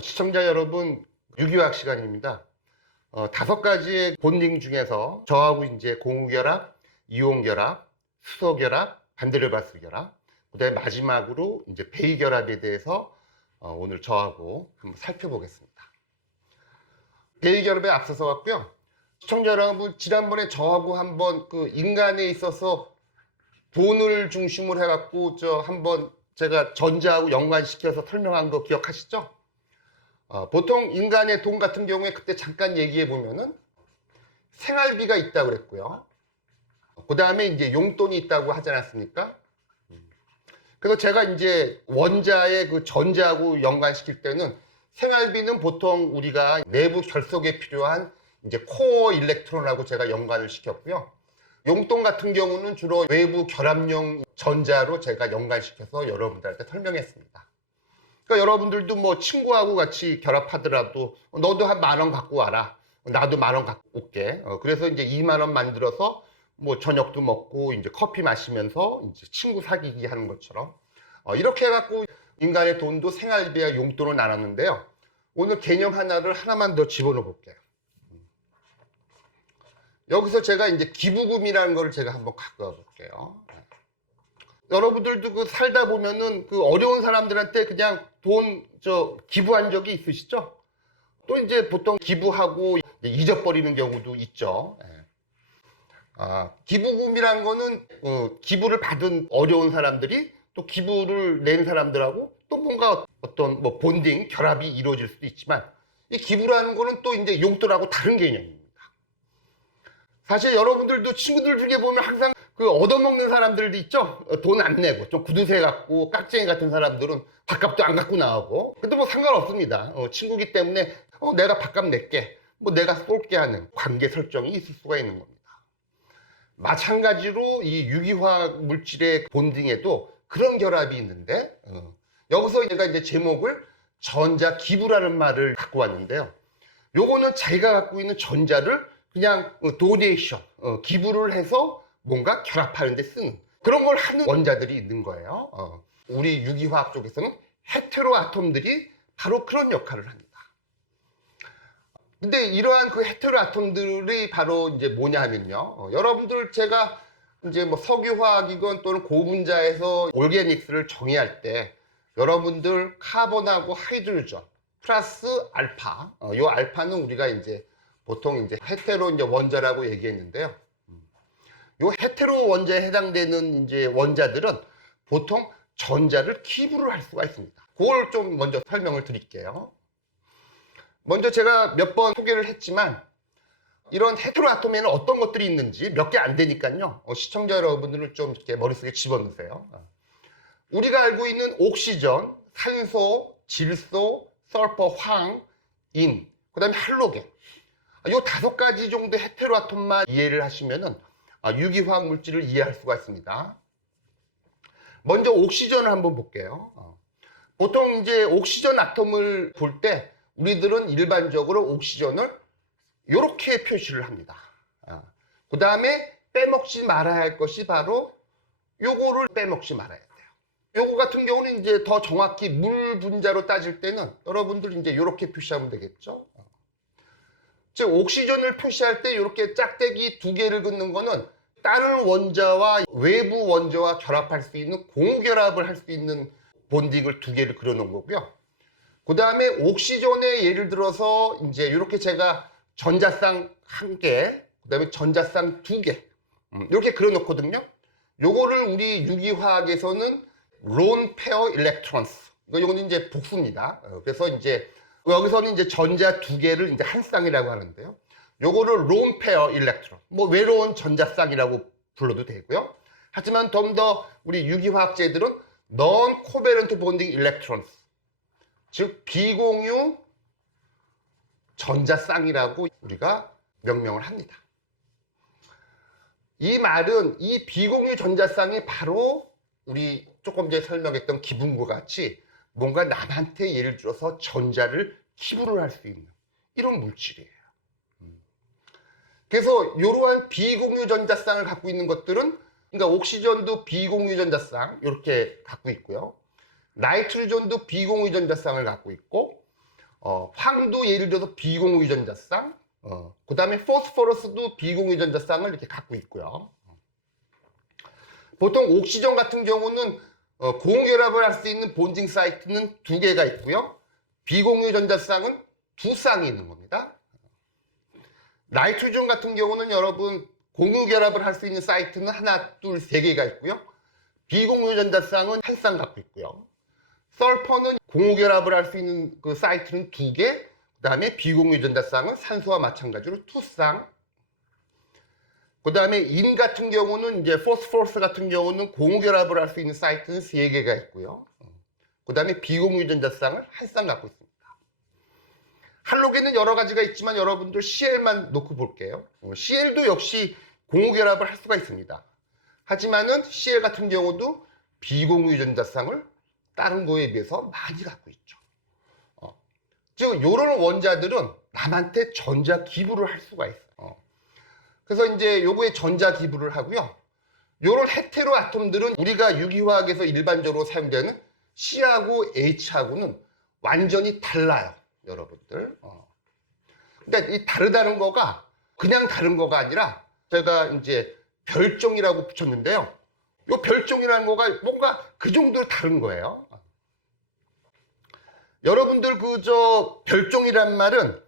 시청자 여러분, 유기화학 시간입니다. 5가지의 본딩 중에서 저하고 이제 공유결합, 이온결합, 수소결합, 반대르바스결합, 그 다음에 마지막으로 이제 베이결합에 대해서 오늘 저하고 한번 살펴보겠습니다. 베이결합에 앞서서 왔고요. 시청자 여러분, 지난번에 저하고 한번 그 인간에 있어서 돈을 중심으로 해갖고 한번 제가 전자하고 연관시켜서 설명한 거 기억하시죠? 보통 인간의 돈 같은 경우에 그때 잠깐 얘기해 보면은 생활비가 있다고 그랬고요. 그 다음에 이제 용돈이 있다고 하지 않았습니까? 그래서 제가 이제 원자의 그 전자하고 연관시킬 때는 생활비는 보통 우리가 내부 결속에 필요한 이제 코어 일렉트론하고 제가 연관을 시켰고요. 용돈 같은 경우는 주로 외부 결합용 전자로 제가 연관시켜서 여러분들한테 설명했습니다. 그러니까 여러분들도 뭐 친구하고 같이 결합하더라도 너도 한 10,000원 갖고 와라. 나도 10,000원 갖고 올게. 그래서 이제 20,000원 만들어서 뭐 저녁도 먹고 이제 커피 마시면서 이제 친구 사귀기 하는 것처럼 이렇게 해갖고 인간의 돈도 생활비와 용돈을 나눴는데요. 오늘 개념 하나만 더 집어넣어 볼게요. 여기서 제가 이제 기부금이라는 걸 제가 한번 갖고 와 볼게요. 여러분들도 그 살다 보면은 그 어려운 사람들한테 그냥 돈 기부한 적이 있으시죠? 또 이제 보통 기부하고 잊어버리는 경우도 있죠. 기부금이란 거는 기부를 받은 어려운 사람들이 또 기부를 낸 사람들하고 또 뭔가 어떤 뭐 본딩, 결합이 이루어질 수도 있지만 이 기부라는 거는 또 이제 용돈하고 다른 개념입니다. 사실 여러분들도 친구들 중에 보면 항상 그 얻어먹는 사람들도 있죠? 돈 안 내고 좀 구두쇠 갖고 깍쟁이 같은 사람들은 밥값도 안 갖고 나오고 근데 뭐 상관없습니다. 친구기 때문에 내가 밥값 낼게 뭐 내가 쏠게 하는 관계 설정이 있을 수가 있는 겁니다. 마찬가지로 이 유기화학 물질의 본딩에도 그런 결합이 있는데 여기서 제가 이제 제목을 전자기부라는 말을 갖고 왔는데요. 요거는 자기가 갖고 있는 전자를 그냥 도네이션, 기부를 해서 뭔가 결합하는 데 쓰는 그런 걸 하는 원자들이 있는 거예요. 우리 유기화학 쪽에서는 헤테로 아톰들이 바로 그런 역할을 합니다. 근데 이러한 그 헤테로 아톰들이 바로 이제 뭐냐 하면요. 여러분들 제가 이제 뭐 석유화학이건 또는 고분자에서 올게닉스를 정의할 때 여러분들 카본하고 하이드로전 플러스 알파, 요 알파는 우리가 이제 보통 이제 헤테로 이제 원자라고 얘기했는데요. 요 헤테로 원자에 해당되는 이제 원자들은 보통 전자를 기부를 할 수가 있습니다. 그걸 좀 먼저 설명을 드릴게요. 먼저 제가 몇 번 소개를 했지만 이런 헤테로 아톰에는 어떤 것들이 있는지 몇 개 안 되니까요. 시청자 여러분들은 좀 이렇게 머릿속에 집어넣으세요. 우리가 알고 있는 옥시전, 산소, 질소, 설퍼, 황, 인, 그 다음에 할로겐. 요 5가지 정도 헤테로 아톰만 이해를 하시면은 유기화학 물질을 이해할 수가 있습니다. 먼저 옥시전을 한번 볼게요. 보통 이제 옥시전 아톰을 볼 때 우리들은 일반적으로 옥시전을 이렇게 표시를 합니다. 그 다음에 빼먹지 말아야 할 것이 바로 요거를 빼먹지 말아야 돼요. 요거 같은 경우는 이제 더 정확히 물 분자로 따질 때는 여러분들 이제 이렇게 표시하면 되겠죠. 즉 옥시전을 표시할 때 이렇게 짝대기 2개를 긋는 거는 다른 원자와 외부 원자와 결합할 수 있는 공결합을 할 수 있는 본딩을 2개를 그려 놓은 거고요. 그 다음에 옥시전에 예를 들어서 이제 이렇게 제가 전자쌍 1개, 그 다음에 전자쌍 2개 이렇게 그려 놓거든요. 요거를 우리 유기화학에서는 론 페어 일렉트론스, 이거는 이제 복수입니다. 그래서 이제 여기서는 이제 전자 2개를 이제 한 쌍이라고 하는데요. 요거를 론 페어 일렉트론, 뭐 외로운 전자쌍이라고 불러도 되고요. 하지만 좀 더 우리 유기화학제들은 non covalent bonding electrons, 즉 비공유 전자쌍이라고 우리가 명명을 합니다. 이 말은 이 비공유 전자쌍이 바로 우리 조금 전에 설명했던 기분과 같이 뭔가 남한테 예를 들어서 전자를 기부를 할 수 있는 이런 물질이에요. 그래서 이러한 비공유 전자쌍을 갖고 있는 것들은 그러니까 옥시전도 비공유 전자쌍 이렇게 갖고 있고요. 나이트로전도 비공유 전자쌍을 갖고 있고 황도 예를 들어서 비공유 전자쌍, 그 다음에 포스포러스도 비공유 전자쌍을 이렇게 갖고 있고요. 보통 옥시전 같은 경우는 공결합을 할 수 있는 본징 사이트는 2개가 있고요. 비공유 전자쌍은 2쌍이 있는 겁니다. 나이트로전 같은 경우는 여러분 공유 결합을 할 수 있는 사이트는 하나, 둘, 3개가 있고요. 비공유 전자쌍은 1쌍 갖고 있고요. 설퍼는 공유 결합을 할 수 있는 그 사이트는 2개, 그 다음에 비공유 전자쌍은 산소와 마찬가지로 2쌍. 그 다음에 인 같은 경우는 이제 포스포러스 같은 경우는 공유 결합을 할 수 있는 사이트는 3개가 있고요. 그 다음에 비공유 전자쌍을 1쌍 갖고 있습니다. 할로겐은 여러 가지가 있지만 여러분들 CL만 놓고 볼게요. CL도 역시 공유 결합을 할 수가 있습니다. 하지만은 CL 같은 경우도 비공유 전자쌍을 다른 거에 비해서 많이 갖고 있죠. 즉 이런 원자들은 남한테 전자 기부를 할 수가 있어요. 그래서 이제 요거에 전자 기부를 하고요. 요런 헤테로 아톰들은 우리가 유기화학에서 일반적으로 사용되는 C하고 H하고는 완전히 달라요, 여러분들. 근데 이 다르다는 거가 그냥 다른 거가 아니라 제가 이제 별종이라고 붙였는데요. 요 별종이라는 거가 뭔가 그 정도로 다른 거예요. 여러분들 별종이란 말은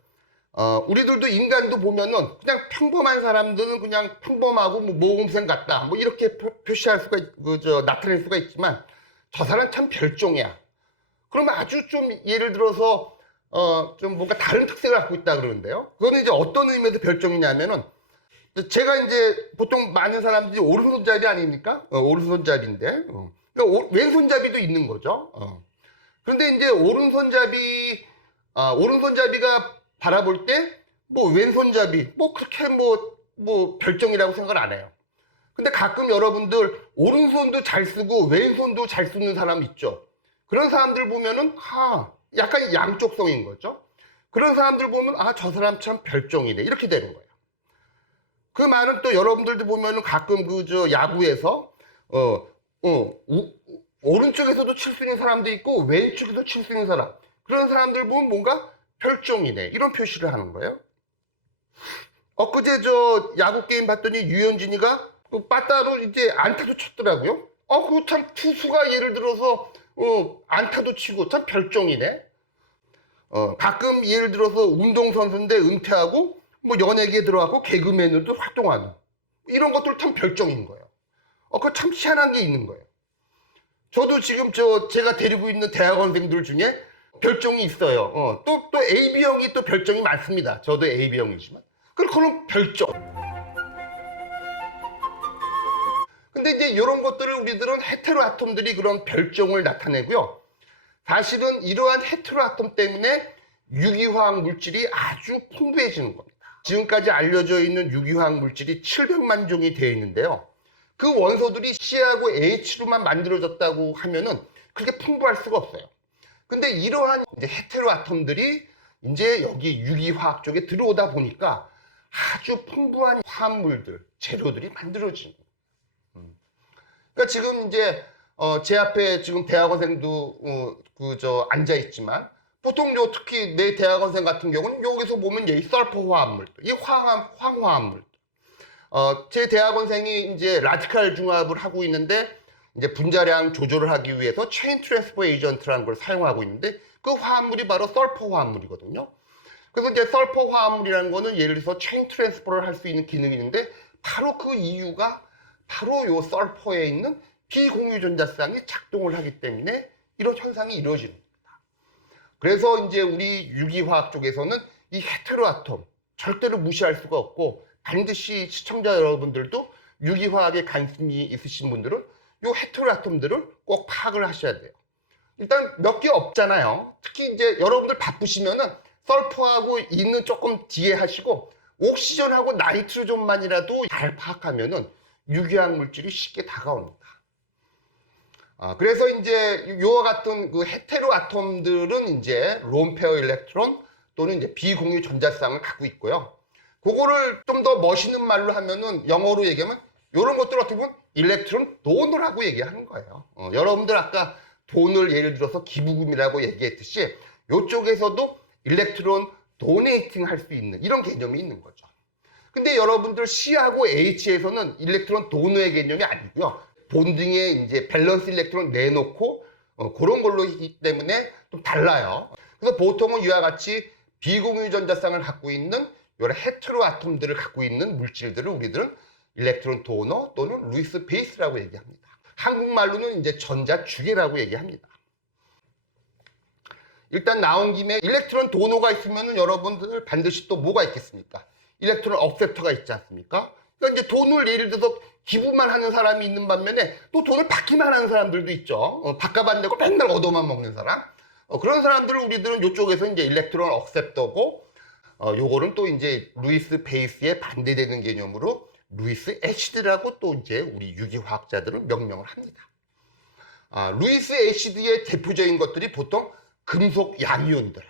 우리들도 인간도 보면은 그냥 평범한 사람들은 그냥 평범하고 뭐 모범생 같다 뭐 이렇게 표시할 수가 나타낼 수가 있지만 저 사람 참 별종이야. 그러면 아주 좀 예를 들어서 좀 뭔가 다른 특색을 갖고 있다 그러는데요. 그거는 이제 어떤 의미에서 별종이냐면은 제가 이제 보통 많은 사람들이 오른손잡이 아닙니까? 오른손잡이인데 그러니까 왼손잡이도 있는 거죠. 그런데 이제 오른손잡이가 바라볼 때 뭐 왼손잡이 뭐 그렇게 뭐 별종이라고 생각을 안 해요. 근데 가끔 여러분들 오른손도 잘 쓰고 왼손도 잘 쓰는 사람 있죠. 그런 사람들 보면은 약간 양쪽성인 거죠. 그런 사람들 보면 저 사람 참 별종이네 이렇게 되는 거예요. 그 말은 또 여러분들도 보면은 가끔 야구에서 오른쪽에서도 칠 수 있는 사람도 있고 왼쪽에서 칠 수 있는 사람, 그런 사람들 보면 뭔가 별종이네 이런 표시를 하는 거예요. 엊그제 야구 게임 봤더니 유현진이가 빠따로 이제 안타도 쳤더라고요. 그거 참 투수가 예를 들어서 안타도 치고 참 별종이네. 가끔 예를 들어서 운동선수인데 은퇴하고 뭐 연예계에 들어가고 개그맨으로도 활동하는 이런 것들 참 별종인 거예요. 그거 참 희한한 게 있는 거예요. 저도 지금 제가 데리고 있는 대학원생들 중에 별종이 있어요. 또 AB형이 또 별종이 많습니다. 저도 AB형이지만. 그건 별종. 근데 이제 이런 것들을 우리들은 헤테로 아톰들이 그런 별종을 나타내고요. 사실은 이러한 헤테로 아톰 때문에 유기화학 물질이 아주 풍부해지는 겁니다. 지금까지 알려져 있는 유기화학 물질이 700만 종이 되어 있는데요. 그 원소들이 C하고 H로만 만들어졌다고 하면은 그렇게 풍부할 수가 없어요. 근데 이러한 이제 헤테로 아톰들이 이제 여기 유기화학 쪽에 들어오다 보니까 아주 풍부한 화합물들, 재료들이 만들어지는 거예요. 그러니까 지금 이제 제 앞에 지금 대학원생도 앉아 있지만 보통 특히 내 대학원생 같은 경우는 여기서 보면 이 설퍼 화합물들, 이 황화합물들. 제 대학원생이 이제 라디칼 중합을 하고 있는데 이제 분자량 조절을 하기 위해서 체인 트랜스퍼 에이전트라는 걸 사용하고 있는데 그 화합물이 바로 설퍼 화합물이거든요. 그래서 이제 설퍼 화합물이라는 거는 예를 들어서 체인 트랜스퍼를 할 수 있는 기능이 있는데 바로 그 이유가 바로 요 설퍼에 있는 비공유 전자쌍이 작동을 하기 때문에 이런 현상이 이루어지는 겁니다. 그래서 이제 우리 유기화학 쪽에서는 이 헤테로 아톰 절대로 무시할 수가 없고 반드시 시청자 여러분들도 유기화학에 관심이 있으신 분들은 요 헤테로 아톰들을 꼭 파악을 하셔야 돼요. 일단 몇 개 없잖아요. 특히 이제 여러분들 바쁘시면은 설퍼하고 인은 조금 뒤에 하시고 옥시전하고 나이트로전만이라도 잘 파악하면은 유기화학 물질이 쉽게 다가옵니다. 그래서 이제 요와 같은 그 헤테로 아톰들은 이제 론 페어 일렉트론 또는 이제 비공유 전자쌍을 갖고 있고요. 그거를 좀 더 멋있는 말로 하면은 영어로 얘기하면 이런 것들 어떻게 보면 일렉트론 돈이라고 얘기하는 거예요. 여러분들 아까 돈을 예를 들어서 기부금이라고 얘기했듯이 이쪽에서도 일렉트론 도네이팅 할 수 있는 이런 개념이 있는 거죠. 근데 여러분들 C하고 H에서는 일렉트론 도너의 개념이 아니고요. 본딩에 이제 밸런스 일렉트론 내놓고 그런 걸로 있기 때문에 좀 달라요. 그래서 보통은 이와 같이 비공유 전자쌍을 갖고 있는 여러 헤테로 아톰들을 갖고 있는 물질들을 우리들은 일렉트론 도너 또는 루이스 베이스라고 얘기합니다. 한국말로는 이제 전자주계라고 얘기합니다. 일단 나온 김에 일렉트론 도너가 있으면 여러분들 반드시 또 뭐가 있겠습니까? 일렉트론 억셉터가 있지 않습니까? 그러니까 이제 돈을 예를 들어서 기부만 하는 사람이 있는 반면에 또 돈을 받기만 하는 사람들도 있죠. 바값 안 내고 맨날 얻어만 먹는 사람. 그런 사람들을 우리들은 이쪽에서 이제 일렉트론 억셉터고, 요거는 또 이제 루이스 베이스에 반대되는 개념으로 루이스 애시드라고 또 이제 우리 유기화학자들은 명명을 합니다. 루이스 애시드의 대표적인 것들이 보통 금속 양이온들.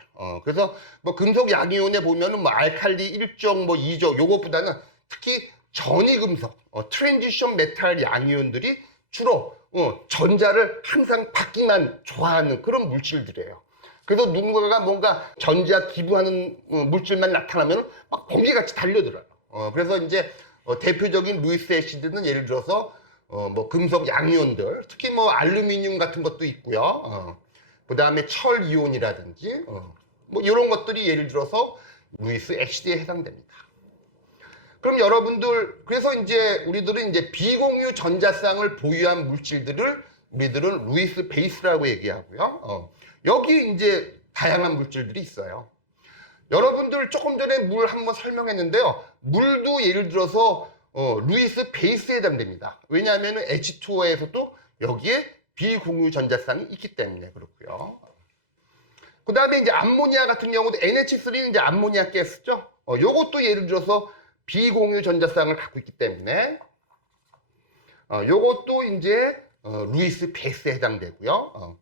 그래서 뭐 금속 양이온에 보면은 뭐 알칼리 1종, 뭐 2종, 요것보다는 특히 전이금속, 트랜지션 메탈 양이온들이 주로 전자를 항상 받기만 좋아하는 그런 물질들이에요. 그래서 누군가가 뭔가 전자 기부하는 물질만 나타나면 막 번개같이 달려들어요. 그래서 이제 대표적인 루이스 애시드는 예를 들어서 뭐 금속 양이온들, 특히 뭐 알루미늄 같은 것도 있고요. 그 다음에 철 이온이라든지 뭐 이런 것들이 예를 들어서 루이스 애시드에 해당됩니다. 그럼 여러분들, 그래서 이제 우리들은 이제 비공유 전자쌍을 보유한 물질들을 우리들은 루이스 베이스라고 얘기하고요. 여기 이제 다양한 물질들이 있어요. 여러분들 조금 전에 물 한번 설명했는데요. 물도 예를 들어서 루이스 베이스에 해당됩니다. 왜냐하면 H2O에서도 여기에 비공유 전자쌍이 있기 때문에 그렇고요. 그 다음에 이제 암모니아 같은 경우도 NH3는 이제 암모니아 가스죠. 요것도 예를 들어서 비공유 전자쌍을 갖고 있기 때문에 요것도 이제 루이스 베이스에 해당되고요.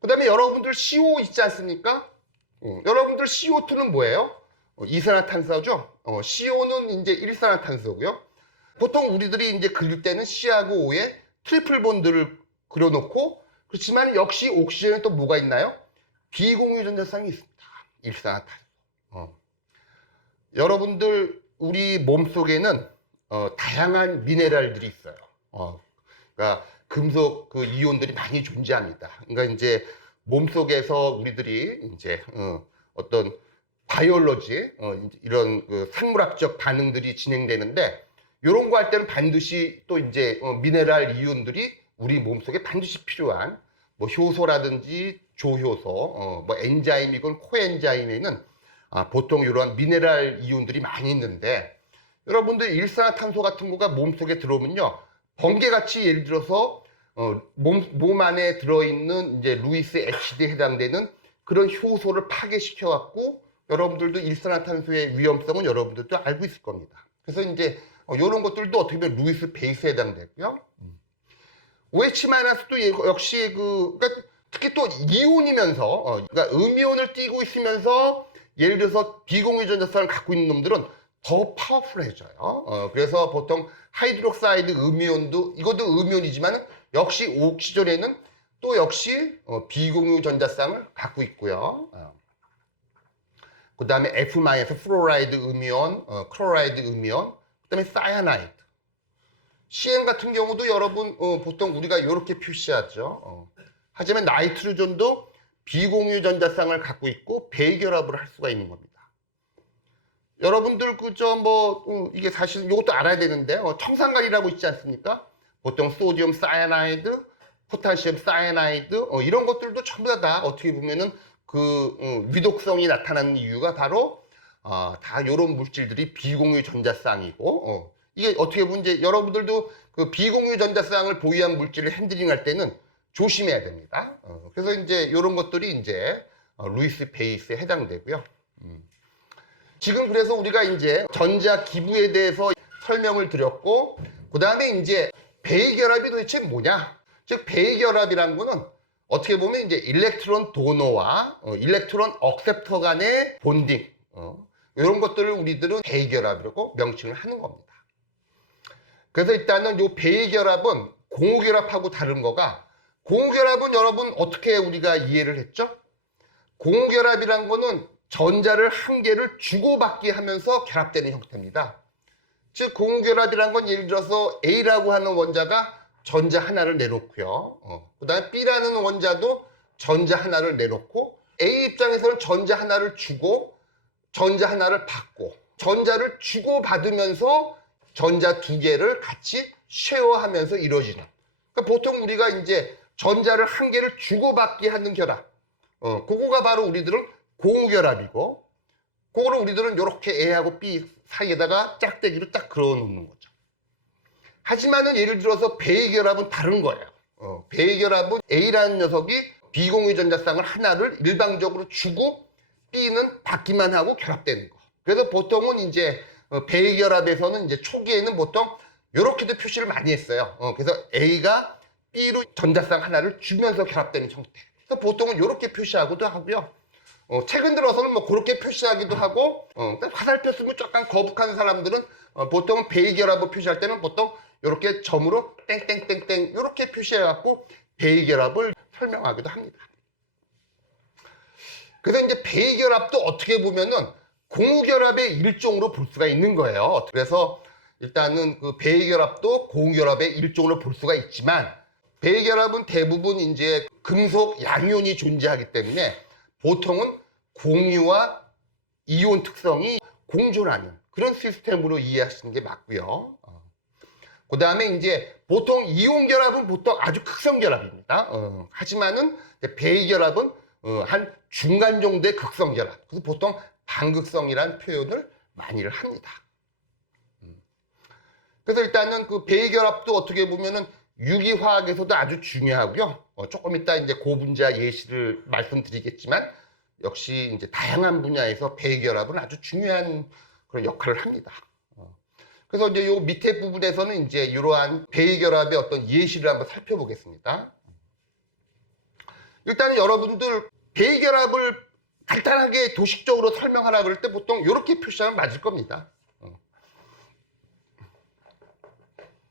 그 다음에 여러분들 CO 있지 않습니까? 여러분들 CO2는 뭐예요? 이산화탄소죠. CO는 이제 일산화탄소고요. 보통 우리들이 이제 그릴 때는 C하고 O에 트리플 본드를 그려놓고, 그렇지만 역시 옥시전에 또 뭐가 있나요? 비공유 전자쌍이 있습니다. 일산화탄소. 여러분들 우리 몸속에는 다양한 미네랄들이 있어요. 그러니까 금속 그 이온들이 많이 존재합니다. 그러니까 이제 몸속에서 우리들이 이제 어떤 바이올로지 이런 그 생물학적 반응들이 진행되는데, 이런 거 할 때는 반드시 또 이제 미네랄 이온들이 우리 몸속에 반드시 필요한 뭐 효소라든지 조효소, 뭐 엔자임이건 코엔자임에는 보통 이러한 미네랄 이온들이 많이 있는데, 여러분들 일산화탄소 같은 거가 몸속에 들어오면요, 번개같이 예를 들어서 몸 안에 들어있는 이제 루이스 애시드에 해당되는 그런 효소를 파괴시켜 갖고 여러분들도 일산화탄소의 위험성은 여러분들도 알고 있을 겁니다. 그래서 이제 이런 것들도 어떻게 보면 루이스 베이스에 해당되고요. OH-도 역시 그러니까 특히 또 이온이면서 그러니까 음이온을 띠고 있으면서 예를 들어서 비공유 전자쌍을 갖고 있는 놈들은 더 파워풀해져요. 그래서 보통 하이드록사이드 음이온도, 이것도 음이온이지만 역시 옥시전에는 또 역시 비공유 전자쌍을 갖고 있고요. 그 다음에 F-에서 플로라이드 음이온, 클로라이드 음이온, 그 다음에 사이아나이드. CN 같은 경우도 여러분 보통 우리가 이렇게 표시하죠. 하지만 나이트로존도 비공유 전자쌍을 갖고 있고 배결합을 할 수가 있는 겁니다. 여러분들 그저 뭐 이게 사실 이것도 알아야 되는데 청산가리라고 있지 않습니까? 보통 소디움 사이아나이드, 포타시움 사이아나이드 이런 것들도 전부 다 어떻게 보면은 그 위독성이 나타나는 이유가 바로 다 이런 물질들이 비공유 전자쌍이고 이게 어떻게 보면 이제 여러분들도 그 비공유 전자쌍을 보유한 물질을 핸들링할 때는 조심해야 됩니다. 그래서 이제 이런 것들이 이제 루이스 베이스에 해당되고요. 지금 그래서 우리가 이제 전자 기부에 대해서 설명을 드렸고, 그 다음에 이제 베이결합이 도대체 뭐냐? 즉 베이결합이란 거는 어떻게 보면 이제 일렉트론 도너와 일렉트론 억셉터 간의 본딩 이런 것들을 우리들은 베이결합이라고 명칭을 하는 겁니다. 그래서 일단은 이 베이결합은 공유결합하고 다른 거가, 공유결합은 여러분 어떻게 우리가 이해를 했죠? 공유결합이란 거는 전자를 한 개를 주고받기 하면서 결합되는 형태입니다. 즉 공유결합이란 건 예를 들어서 A라고 하는 원자가 전자 하나를 내놓고요. 그 다음에 B라는 원자도 전자 하나를 내놓고 A 입장에서는 전자 하나를 주고 전자 하나를 받고 전자를 주고받으면서 전자 두 개를 같이 쉐어하면서 이루어지는, 그러니까 보통 우리가 이제 전자를 한 개를 주고받기 하는 결합, 그거가 바로 우리들은 공유결합이고, 그거를 우리들은 이렇게 A하고 B 사이에다가 짝대기로 딱 그어 놓는 거죠. 하지만은 예를 들어서 배기결합은 다른 거예요. 배기결합은 A라는 녀석이 비공유 전자쌍을 하나를 일방적으로 주고 B는 받기만 하고 결합되는 거. 그래서 보통은 이제 배기결합에서는 이제 초기에는 보통 이렇게도 표시를 많이 했어요. 그래서 A가 B로 전자쌍 하나를 주면서 결합되는 형태. 그래서 보통은 이렇게 표시하기도 하고요. 최근 들어서는 뭐 그렇게 표시하기도 하고, 화살표 쓰면 약간 거북한 사람들은 보통은 배기결합을 표시할 때는 보통 이렇게 점으로 땡땡땡땡 이렇게 표시해갖고 배기결합을 설명하기도 합니다. 그래서 이제 배기결합도 어떻게 보면은 공유결합의 일종으로 볼 수가 있는 거예요. 그래서 일단은 그 배기결합도 공유결합의 일종으로 볼 수가 있지만, 배기결합은 대부분 이제 금속 양이온이 존재하기 때문에 보통은 공유와 이온 특성이 공존하는 그런 시스템으로 이해하시는 게 맞고요. 그 다음에 이제 보통 이온 결합은 보통 아주 극성 결합입니다. 하지만은 배기결합은 한 중간 정도의 극성 결합. 그래서 보통 반극성이라는 표현을 많이를 합니다. 그래서 일단은 그 배기결합도 어떻게 보면은 유기화학에서도 아주 중요하고요. 조금 이따 이제 고분자 예시를 말씀드리겠지만, 역시 이제 다양한 분야에서 배기결합은 아주 중요한 그런 역할을 합니다. 그래서 이제 요 밑에 부분에서는 이제 이러한 배기결합의 어떤 예시를 한번 살펴보겠습니다. 일단은 여러분들 배기결합을 간단하게 도식적으로 설명하라 그럴 때 보통 이렇게 표시하면 맞을 겁니다.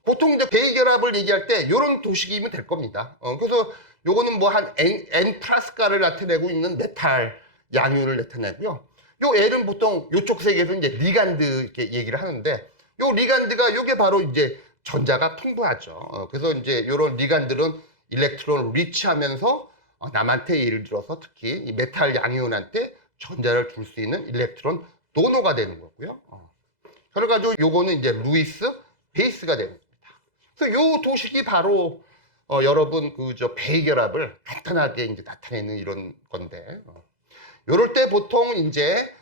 보통 이제 배기결합을 얘기할 때 이런 도식이면 될 겁니다. 그래서 요거는 뭐 한 N 플러스가를 나타내고 있는 메탈 양이온을 나타내고요. 요 L은 보통 요쪽 세계에서 이제 리간드 이렇게 얘기를 하는데, 요 리간드가 요게 바로 이제 전자가 풍부하죠. 그래서 이제 요런 리간드는 일렉트론을 리치하면서 남한테 예를 들어서 특히 이 메탈 양이온한테 전자를 줄 수 있는 일렉트론 도너가 되는 거고요. 그래가지고 요거는 이제 루이스 베이스가 되는 겁니다. 그래서 요 도식이 바로 여러분 그 배기결합을 간단하게 이제 나타내는 이런 건데, 요럴 때 보통 이제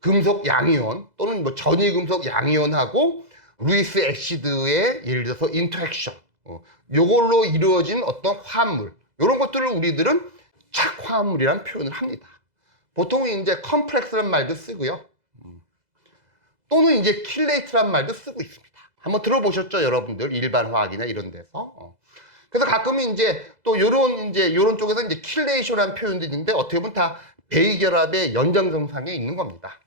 금속 양이온 또는 뭐 전이금속 양이온하고 루이스 액시드의 예를 들어서 인터액션, 요걸로 이루어진 어떤 화합물, 요런 것들을 우리들은 착화합물이라는 표현을 합니다. 보통 이제 컴플렉스란 말도 쓰고요. 또는 이제 킬레이트란 말도 쓰고 있습니다. 한번 들어보셨죠, 여러분들? 일반 화학이나 이런 데서. 그래서 가끔은 이제 또 요런 쪽에서 이제 킬레이션이라는 표현도 있는데, 어떻게 보면 다 배기결합의 연장선상에 있는 겁니다.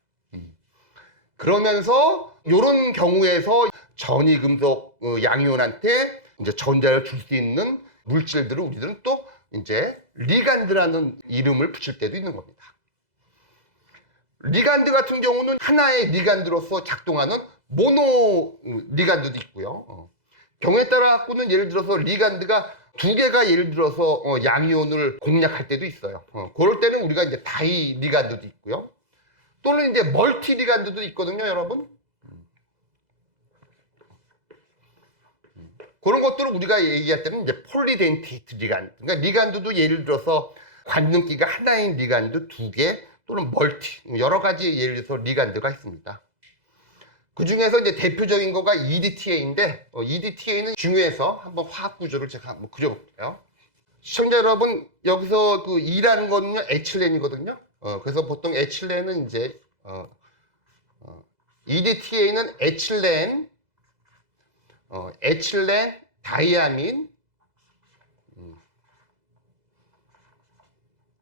그러면서 요런 경우에서 전이금속 양이온한테 이제 전자를 줄 수 있는 물질들을 우리들은 또 이제 리간드라는 이름을 붙일 때도 있는 겁니다. 리간드 같은 경우는 하나의 리간드로서 작동하는 모노 리간드도 있고요. 경우에 따라 갖고는 예를 들어서 리간드가 두 개가 예를 들어서 양이온을 공략할 때도 있어요. 그럴 때는 우리가 이제 다이 리간드도 있고요. 또는 이제 멀티 리간드도 있거든요, 여러분. 그런 것들을 우리가 얘기할 때는 이제 폴리덴테이트 리간드. 그러니까 리간드도 예를 들어서 관능기가 하나인 리간드 두 개, 또는 멀티, 여러 가지 예를 들어서 리간드가 있습니다. 그 중에서 이제 대표적인 거가 EDTA인데, EDTA는 중요해서 한번 화학 구조를 제가 한번 그려볼게요. 시청자 여러분, 여기서 그 E라는 거는요, 에틸렌이거든요. 그래서 보통 에틸렌은 이제, EDTA는 에틸렌, 에틸렌, 다이아민,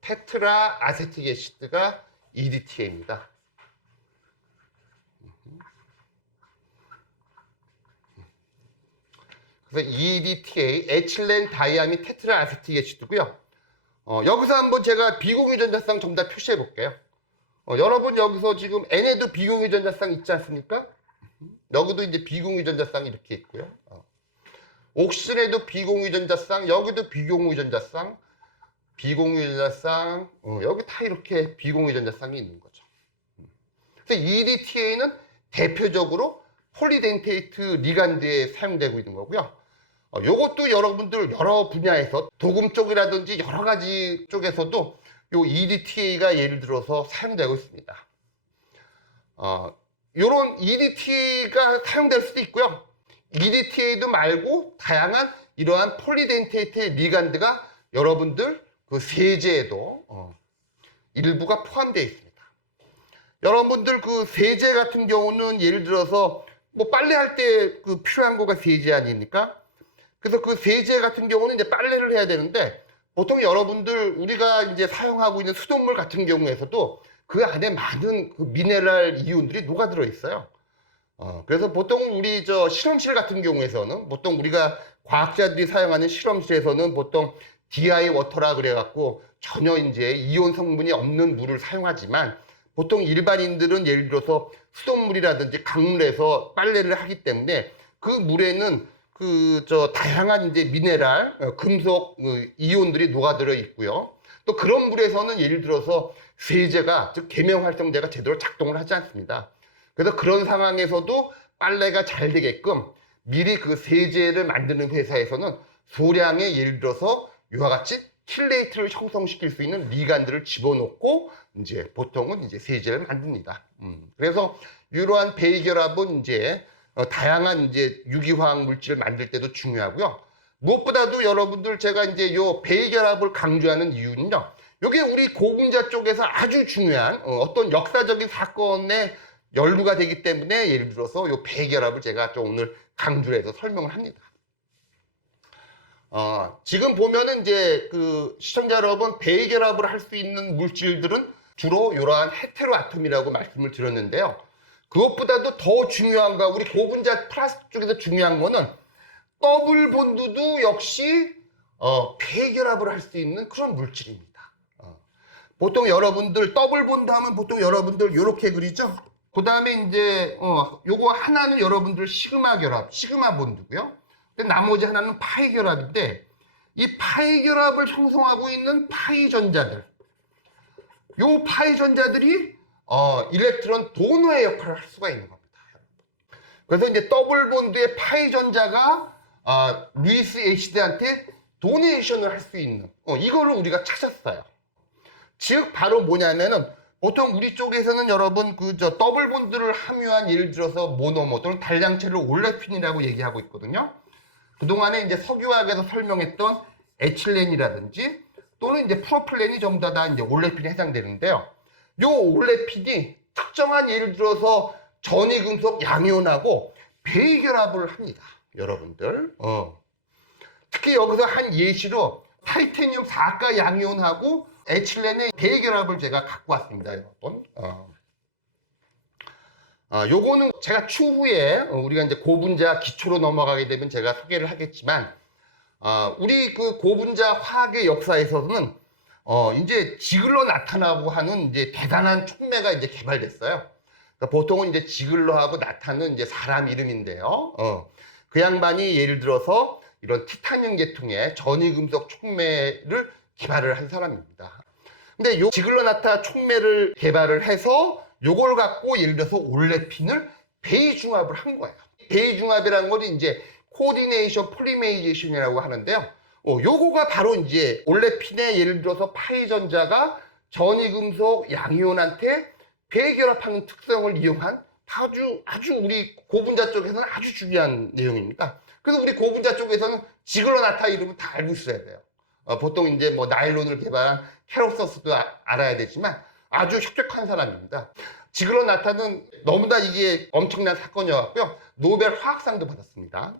테트라 아세틱 애시드가 EDTA입니다. 그래서 EDTA, 에틸렌 다이아민 테트라 아세틱 애시드고요. 여기서 한번 제가 비공유 전자쌍 전부 다 표시해 볼게요. 여러분 여기서 지금 N에도 비공유전자쌍 있지 않습니까? 여기도 이제 비공유전자쌍이 이렇게 있고요. 옥신에도 비공유전자쌍, 여기도 비공유전자쌍, 여기 다 이렇게 비공유전자쌍이 있는 거죠. 그래서 EDTA는 대표적으로 폴리덴테이트 리간드에 사용되고 있는 거고요. 요것도 여러분들 여러 분야에서 도금 쪽이라든지 여러 가지 쪽에서도 요 EDTA가 예를 들어서 사용되고 있습니다. 요런 EDTA가 사용될 수도 있고요. EDTA도 말고 다양한 이러한 폴리덴테이트 리간드가 여러분들 그 세제에도 일부가 포함되어 있습니다. 여러분들 그 세제 같은 경우는 예를 들어서 뭐 빨래할 때 그 필요한 거가 세제 아닙니까? 그래서 그 세제 같은 경우는 이제 빨래를 해야 되는데 보통 여러분들 우리가 이제 사용하고 있는 수돗물 같은 경우에서도 그 안에 많은 그 미네랄 이온들이 녹아들어 있어요. 그래서 보통 우리 저 실험실 같은 경우에서는 보통 우리가 과학자들이 사용하는 실험실에서는 보통 DI 워터라 그래갖고 전혀 이제 이온 성분이 없는 물을 사용하지만 보통 일반인들은 예를 들어서 수돗물이라든지 강물에서 빨래를 하기 때문에 그 물에는 그 저 다양한 이제 미네랄, 금속 이온들이 녹아들어 있고요. 또 그런 물에서는 예를 들어서 세제가 즉 계명 활성제가 제대로 작동을 하지 않습니다. 그래서 그런 상황에서도 빨래가 잘 되게끔 미리 그 세제를 만드는 회사에서는 소량의 예를 들어서 이와 같이 킬레이트를 형성시킬 수 있는 리간드를 집어넣고 이제 보통은 이제 세제를 만듭니다. 그래서 이러한 베이결합은 이제 다양한 이제 유기화학 물질을 만들 때도 중요하고요. 무엇보다도 여러분들 제가 이제 요 베이결합을 강조하는 이유는요. 이게 우리 고분자 쪽에서 아주 중요한 어떤 역사적인 사건에 연루가 되기 때문에 예를 들어서 요 베이결합을 제가 좀 오늘 강조를 해서 설명을 합니다. 지금 보면은 이제 그 시청자 여러분 베이결합을 할 수 있는 물질들은 주로 이러한 헤테로아톰이라고 말씀을 드렸는데요. 그것보다도 더 중요한 거 우리 고분자 플라스틱 쪽에서 중요한 거는 더블 본드도 역시 베이결합을 할 수 있는 그런 물질입니다. 보통 여러분들 더블 본드 하면 보통 여러분들 이렇게 그리죠. 그 다음에 이제 요거 하나는 여러분들 시그마 결합, 시그마 본드고요. 근데 나머지 하나는 파이 결합인데 이 파이 결합을 형성하고 있는 파이 전자들, 요 파이 전자들이 일렉트론 도너의 역할을 할 수가 있는 겁니다. 그래서 이제 더블 본드의 파이 전자가 루이스 에이시드한테 도네이션을 할 수 있는 이거를 우리가 찾았어요. 즉 바로 뭐냐면은 보통 우리 쪽에서는 여러분 그저 더블 본드를 함유한 예를 들어서 모노머 또는 단량체를 올레핀이라고 얘기하고 있거든요. 그동안에 이제 석유화학에서 설명했던 에틸렌이라든지 또는 이제 프로필렌이 전부 다 이제 올레핀에 해당되는데요. 요 올레핀이 특정한 예를 들어서 전이금속 양이온하고 베이결합을 합니다. 여러분들. 특히 여기서 한 예시로 타이타늄 4가 양이온하고 에틸렌의 베이결합을 제가 갖고 왔습니다. 여러분. 요거는 제가 추후에 우리가 이제 고분자 기초로 넘어가게 되면 제가 소개를 하겠지만 우리 그 고분자 화학의 역사에서는 이제 지글러 나탄하고 하는 이제 대단한 촉매가 이제 개발됐어요. 그러니까 보통은 이제 지글러하고 나탄은 이제 사람 이름인데요. 그 양반이 예를 들어서 이런 티타늄 계통의 전이금속 촉매를 개발을 한 사람입니다. 근데 요 지글러 나탄 촉매를 개발을 해서 요걸 갖고 예를 들어서 올레핀을 베이중합을 한 거예요. 베이중합이라는 건 이제 코디네이션 폴리메이제이션이라고 하는데요. 요거가 바로 이제 올레핀의 예를 들어서 파이 전자가 전이금속 양이온한테 베이결합하는 특성을 이용한 아주 우리 고분자 쪽에서는 아주 중요한 내용입니다. 그래서 우리 고분자 쪽에서는 지글러 나탄 이름을 다 알고 있어야 돼요. 보통 이제 뭐 나일론을 개발한 캐로서스도 알아야 되지만 아주 혁혁한 사람입니다. 지글러 나탄은 너무나 이게 엄청난 사건이었고요. 노벨 화학상도 받았습니다.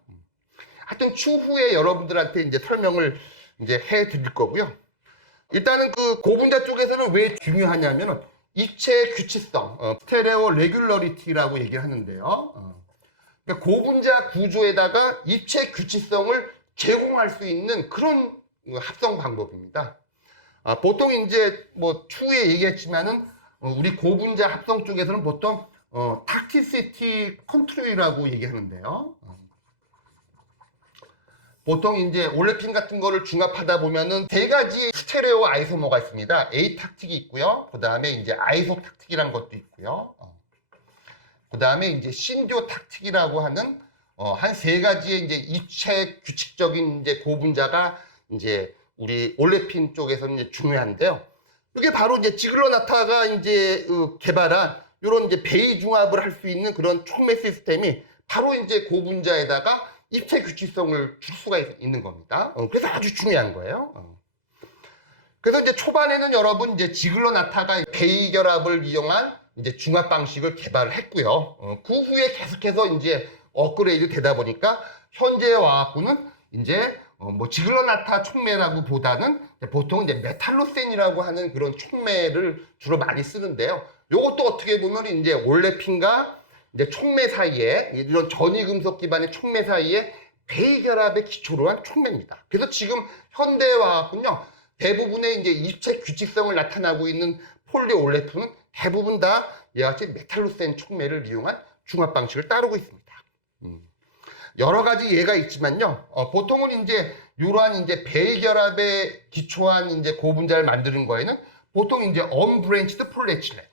하여튼 추후에 여러분들한테 이제 설명을 이제 해 드릴 거고요. 일단은 그 고분자 쪽에서는 왜 중요하냐면은 입체 규칙성, 스테레오 레귤러리티라고 얘기를 하는데요. 그러니까 고분자 구조에다가 입체 규칙성을 제공할 수 있는 그런 합성 방법입니다. 보통 이제 뭐 추후에 얘기했지만은 우리 고분자 합성 쪽에서는 보통 탁티시티 컨트롤이라고 얘기하는데요. 보통 이제 올레핀 같은 거를 중합하다 보면은 세 가지 스테레오 아이소모가 있습니다. A-탁틱이 있고요. 그 다음에 이제 아이소탁틱이라는 것도 있고요. 그 다음에 이제 신디오탁틱이라고 하는 한 세 가지의 이제 입체 규칙적인 이제 고분자가 이제 우리 올레핀 쪽에서는 이제 중요한데요. 이게 바로 이제 지글러나타가 이제 개발한 이런 이제 베이 중합을 할 수 있는 그런 촉매 시스템이 바로 이제 고분자에다가 입체 규칙성을 줄 수가 있는 겁니다. 그래서 아주 중요한 거예요. 그래서 이제 초반에는 여러분 이제 지글러나타가 베이 결합을 이용한 이제 중합 방식을 개발을 했고요. 그 후에 계속해서 이제 업그레이드 되다 보니까 현재 와갖고는 이제 뭐 지글러나타 촉매라고 보다는 보통 이제 메탈로센이라고 하는 그런 촉매를 주로 많이 쓰는데요. 요것도 어떻게 보면 이제 올레핀과 이제 촉매 사이에 이런 전이금속 기반의 촉매 사이에 베이 결합의 기초로 한 촉매입니다. 그래서 지금 현대에 와갖군요. 대부분의 이제 입체 규칙성을 나타나고 있는 폴리올레핀은 대부분 다 이와 같이 메탈로센 촉매를 이용한 중합 방식을 따르고 있습니다. 여러 가지 예가 있지만요. 보통은 이제 이러한 이제 베이 결합에 기초한 이제 고분자를 만드는 거에는 보통 이제 언브랜치드 폴리에틸렌.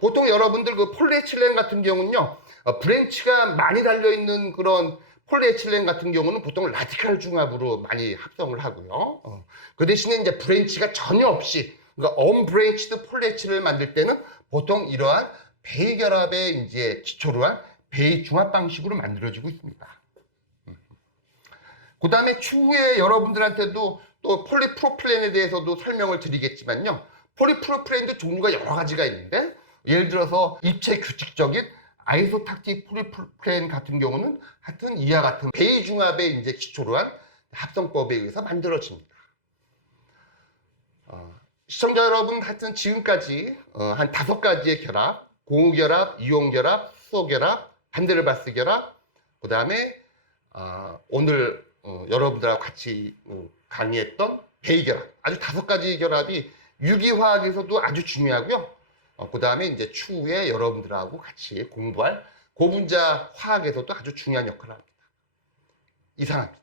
보통 여러분들 그 폴리에틸렌 같은 경우는요. 브랜치가 많이 달려 있는 그런 폴리에틸렌 같은 경우는 보통 라디칼 중합으로 많이 합성을 하고요. 그 대신에 이제 브랜치가 전혀 없이 그러니까 언브랜치드 폴리에틸렌을 만들 때는 보통 이러한 베이 결합에 이제 기초로 한 베이 중합 방식으로 만들어지고 있습니다. 그 다음에 추후에 여러분들한테도 또 폴리프로필렌에 대해서도 설명을 드리겠지만요. 폴리프로필렌도 종류가 여러 가지가 있는데 예를 들어서 입체 규칙적인 아이소탁틱 폴리프로필렌 같은 경우는 하여튼 이와 같은 베이 중합에 이제 기초로 한 합성법에 의해서 만들어집니다. 시청자 여러분 하여튼 지금까지 한 5가지의 결합, 공유결합, 이온결합, 수소결합, 반데르바스 결합, 그 다음에 오늘 여러분들하고 같이 강의했던 베이 결합, 아주 5가지 결합이 유기화학에서도 아주 중요하고요. 그 다음에 이제 추후에 여러분들하고 같이 공부할 고분자 화학에서도 아주 중요한 역할을 합니다. 이상합니다.